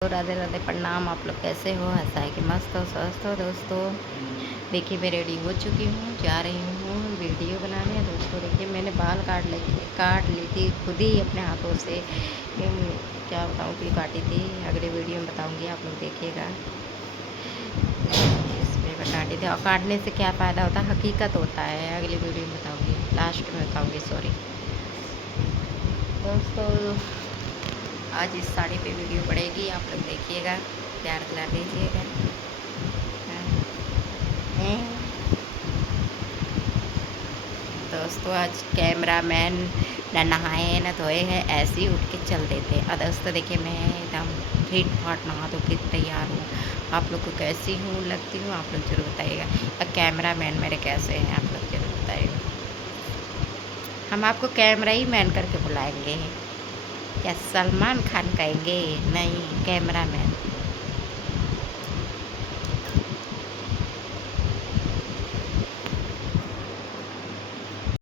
तो राधे राधे प्रणाम। आप लोग कैसे हो? ऐसा है कि मस्त हो स्वस्थ हो दोस्तों। देखिए मैं रेडी हो चुकी हूँ, जा रही हूँ वीडियो बनाने। दोस्तों देखिए मैंने बाल काट ली थी खुद ही अपने हाथों से। क्या बताऊँ क्यों काटी थी, अगले वीडियो में बताऊँगी, आप लोग देखिएगा। इसमें मैं काटी थी और काटने से क्या फ़ायदा होता है, हकीकत होता है, अगली वीडियो में बताऊँगी, लास्ट में बताऊँगी, सॉरी दोस्तों। आज इस साड़ी पे वीडियो पड़ेगी, आप लोग देखिएगा, प्यार दिला दीजिएगा। हैं? दोस्तों आज कैमरा मैन न नहाए न धोए हैं, ऐसे ही उठ के चल देते हैं। और दोस्तों देखिए मैं एकदम फिट फाट नहा धो के तैयार हूँ। आप लोग को कैसी हूँ लगती हूँ आप लोग ज़रूर बताइएगा। और कैमरा मैन मेरे कैसे हैं आप लोग ज़रूर बताइएगा। हम आपको कैमरा ही मैन करके बुलाएंगे, क्या सलमान खान कहेंगे? नहीं, कैमरा मैन।